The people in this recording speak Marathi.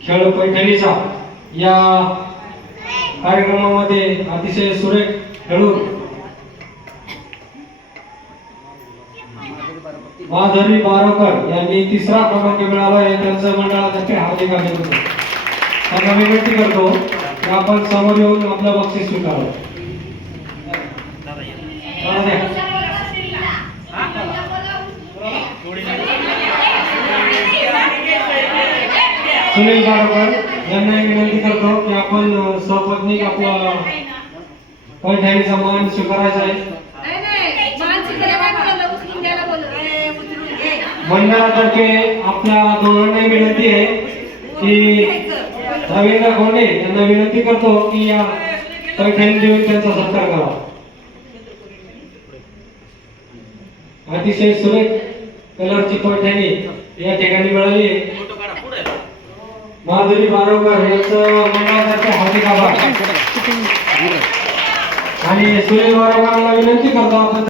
खेळ पैठणीचा. या कार्यक्रमामध्ये अतिशय सुरेख खेळून माधुरी बारोकर यांनी तिसरा क्रमांक मिळाला आहे. त्यांचं मंडळातर्फे हार्दिक अभिनंदन त्यांना विनंती करतो की आपण समोर येऊन आपलं बक्षीस स्वीकारलं सुनील बारोकर यांना विनंती करतो की आपण अ, सपत्नीक आपला पैठणीचा मान स्वीकारायचा आहे. मंडळातर्फे आपल्या दोघांना विनंती आहे की रवींद्र गोंडे यांना विनंती करतो की या पैठणी देऊन त्यांचा सत्कार करावा. अतिशय सुरेख कलरची पैठणी या ठिकाणी मिळाली आहे माधुरी बारोकर यांचं मंडळातर्फे हार्दिक आभार. आणि सुनील बारोकरांना विनंती करतो आपण